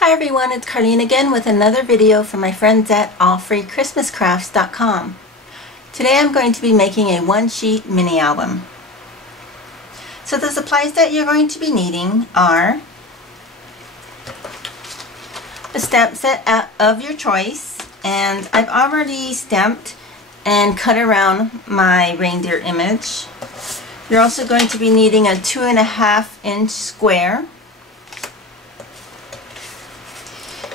Hi everyone, it's Carlene again with another video from my friends at AllFreeChristmasCrafts.com. Today I'm going to be making a one-sheet mini album. So the supplies that you're going to be needing are a stamp set of your choice, and I've already stamped and cut around my reindeer image. You're also going to be needing a 2.5-inch square.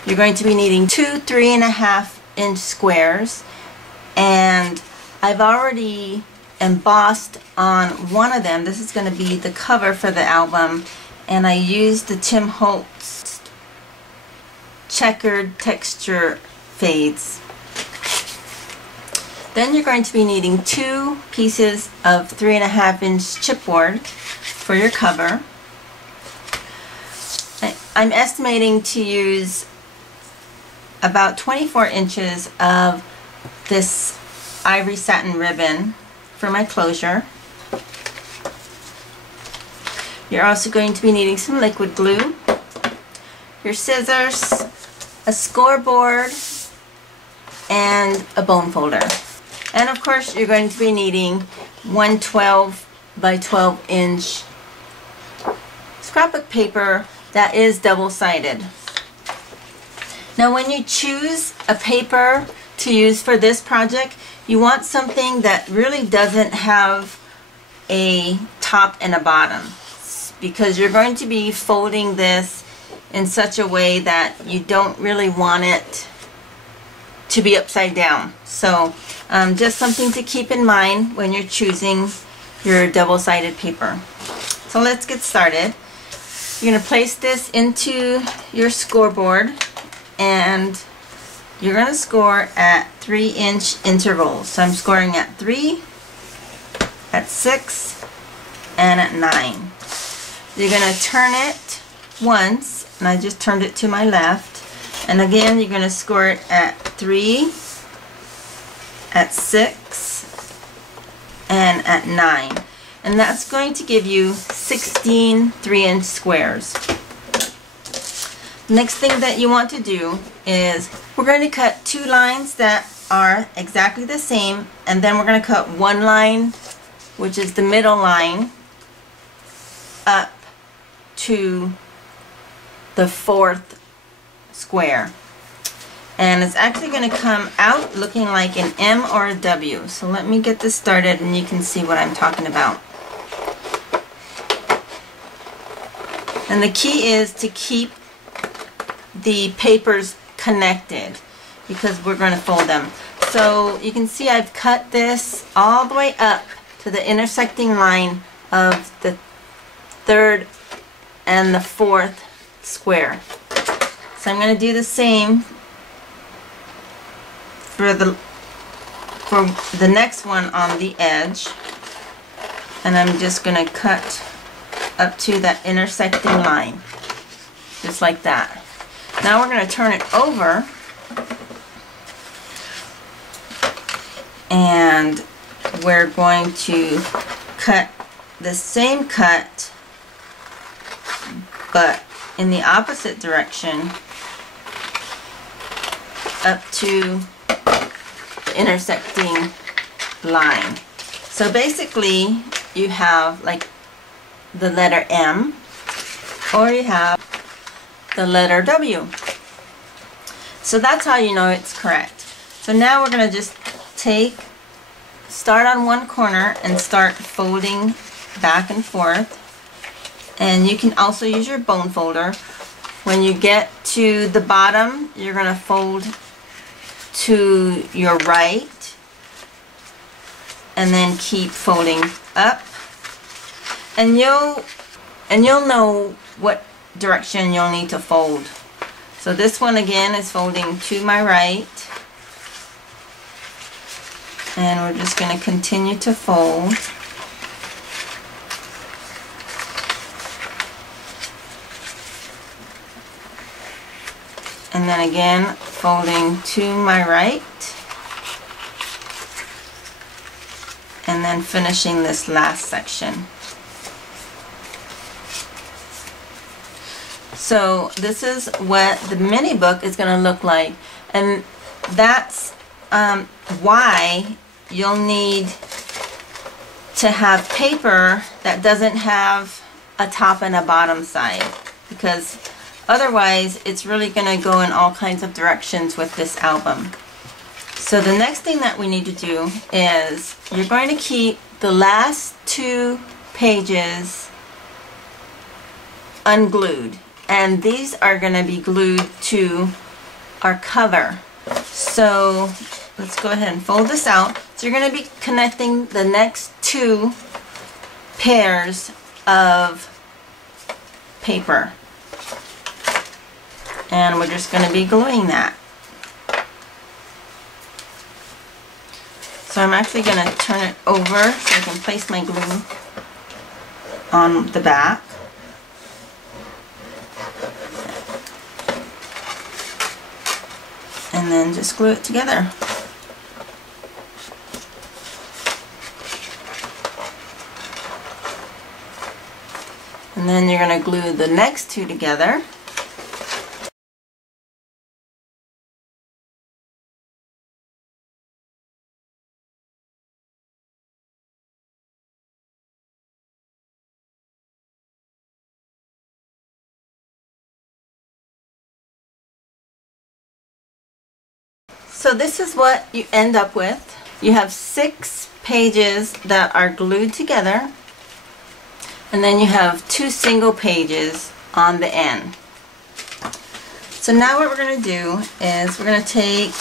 You're going to be needing two 3.5-inch squares, and I've already embossed on one of them. This is going to be the cover for the album, and I used the Tim Holtz checkered texture fades. Then you're going to be needing two pieces of 3.5-inch chipboard for your cover. I'm estimating to use about 24 inches of this ivory satin ribbon for my closure. You're also going to be needing some liquid glue, your scissors, a scoreboard, and a bone folder. And of course you're going to be needing one 12 by 12 inch scrapbook paper that is double-sided. Now when you choose a paper to use for this project, you want something that really doesn't have a top and a bottom, because you're going to be folding this in such a way that you don't really want it to be upside down. So just something to keep in mind when you're choosing your double-sided paper. So let's get started. You're going to place this into your scoreboard, and you're going to score at 3-inch intervals. So I'm scoring at 3, at 6, and at 9. You're going to turn it once, and I just turned it to my left. And again, you're going to score it at 3, at 6, and at 9. And that's going to give you 16 3-inch squares. Next thing that you want to do is we're going to cut two lines that are exactly the same, and then we're going to cut one line, which is the middle line, up to the 4th square. And it's actually going to come out looking like an M or a W. So let me get this started and you can see what I'm talking about. And the key is to keep the papers connected, because we're going to fold them. So you can see I've cut this all the way up to the intersecting line of the 3rd and the 4th square. So I'm going to do the same for the next one on the edge, and I'm just going to cut up to that intersecting line, just like that. Now we're going to turn it over, and we're going to cut the same cut but in the opposite direction up to the intersecting line. So basically you have like the letter M, or you have the letter W. So that's how you know it's correct. So now we're going to just start on one corner and start folding back and forth. And you can also use your bone folder. When you get to the bottom, you're going to fold to your right and then keep folding up, and you'll know what direction you'll need to fold. So this one again is folding to my right, and we're just going to continue to fold. And then again folding to my right, and then finishing this last section. So this is what the mini book is going to look like, and that's why you'll need to have paper that doesn't have a top and a bottom side, because otherwise it's really going to go in all kinds of directions with this album. So the next thing that we need to do is you're going to keep the last 2 pages unglued, and these are going to be glued to our cover. So let's go ahead and fold this out. So you're going to be connecting the next 2 pairs of paper, and we're just going to be gluing that. So I'm actually going to turn it over so I can place my glue on the back. And then just glue it together. And then you're going to glue the next 2 together. So this is what you end up with. You have 6 pages that are glued together, and then you have 2 single pages on the end. So now what we're going to do is we're going to take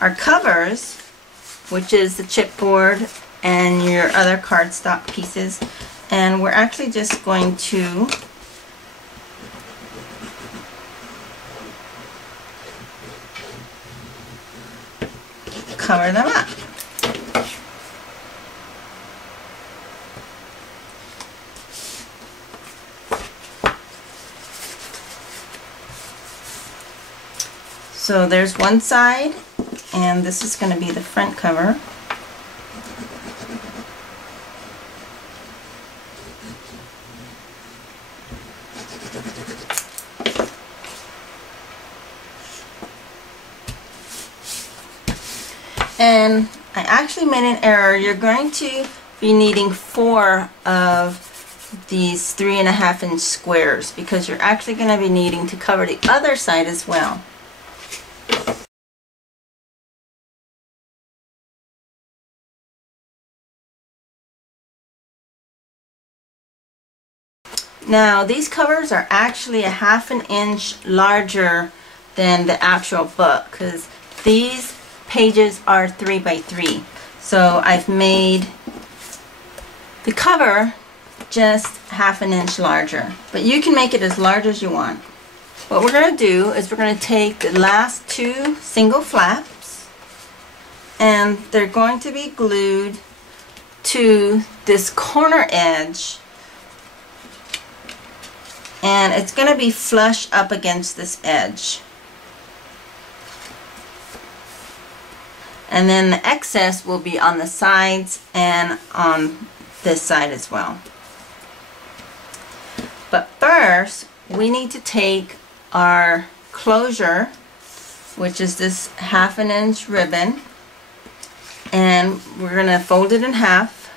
our covers, which is the chipboard and your other cardstock pieces, and we're actually just going to cover them up. So there's one side, and this is going to be the front cover. And I actually made an error. You're going to be needing 4 of these 3.5 inch squares, because you're actually going to be needing to cover the other side as well. Now these covers are actually 1/2 inch larger than the actual book, because these pages are 3 by 3. So I've made the cover just 1/2 inch larger, but you can make it as large as you want. What we're going to do is we're going to take the last 2 single flaps, and they're going to be glued to this corner edge, and it's going to be flush up against this edge. And then the excess will be on the sides and on this side as well. But first, we need to take our closure, which is this 1/2 inch ribbon, and we're going to fold it in half.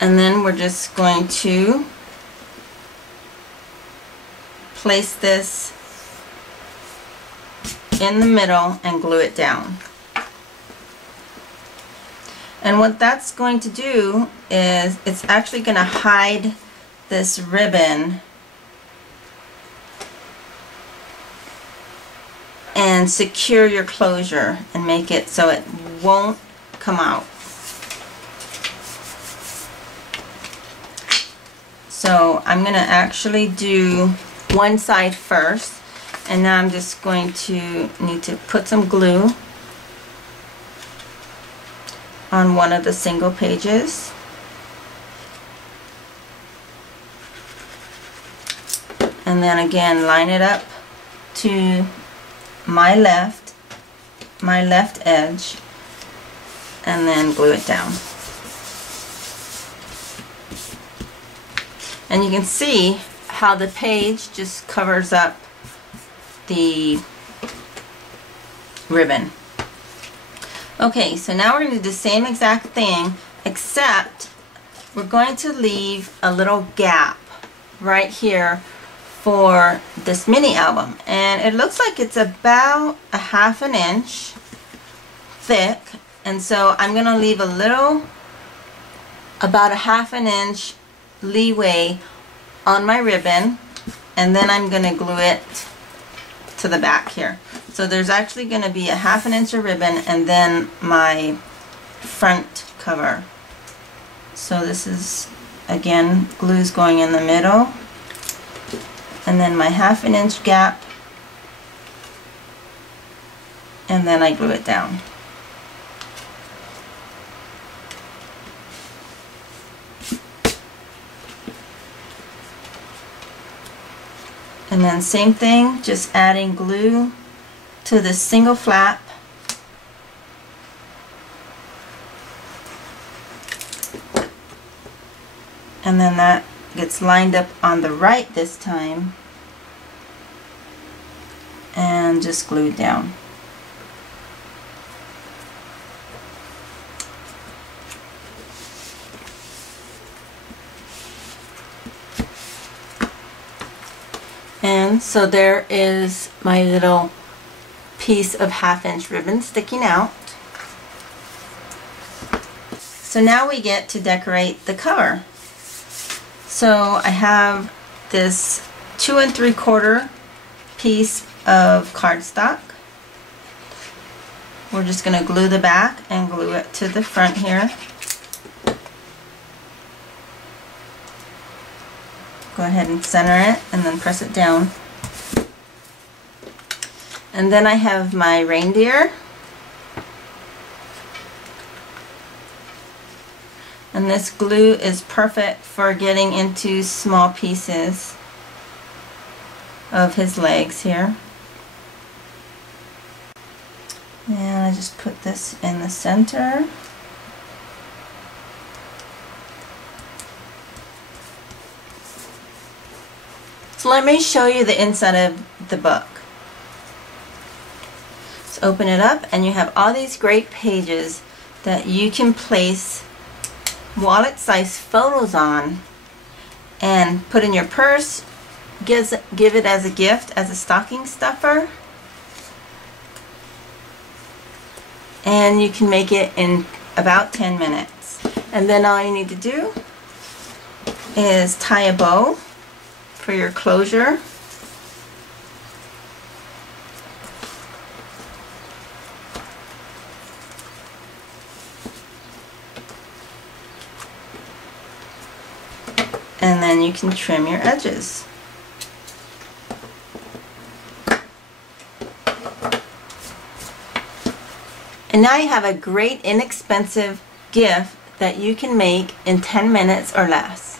And then we're just going to place this in the middle and glue it down. And what that's going to do is it's actually going to hide this ribbon and secure your closure and make it so it won't come out. So I'm going to actually do one side first, and now I'm just going to need to put some glue on one of the single pages. And then again line it up to my left edge, and then glue it down. And you can see how the page just covers up the ribbon. Okay, so now we're going to do the same exact thing, except we're going to leave a little gap right here for this mini album. And it looks like it's about a 1/2 inch thick. And so I'm going to leave a little, about a 1/2 inch leeway on my ribbon, and then I'm going to glue it to the back here. So there's actually going to be a 1/2 inch of ribbon and then my front cover. So this is, again, glue's going in the middle, and then my 1/2 inch gap, and then I glue it down. And then same thing, just adding glue to this single flap. And then that gets lined up on the right this time and just glued down. And so there is my little piece of 1/2 inch ribbon sticking out. So now we get to decorate the cover. So I have this 2 3/4 piece of cardstock. We're just going to glue the back and glue it to the front here. Go ahead and center it and then press it down. And then I have my reindeer. And this glue is perfect for getting into small pieces of his legs here. And I just put this in the center. So let me show you the inside of the book. So open it up and you have all these great pages that you can place wallet-sized photos on and put in your purse, give it as a gift, as a stocking stuffer, and you can make it in about 10 minutes. And then all you need to do is tie a bow for your closure. And then you can trim your edges. And now you have a great inexpensive gift that you can make in 10 minutes or less.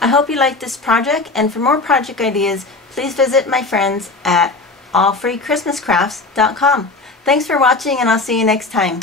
I hope you like this project, and for more project ideas, please visit my friends at AllFreeChristmasCrafts.com. Thanks for watching, and I'll see you next time.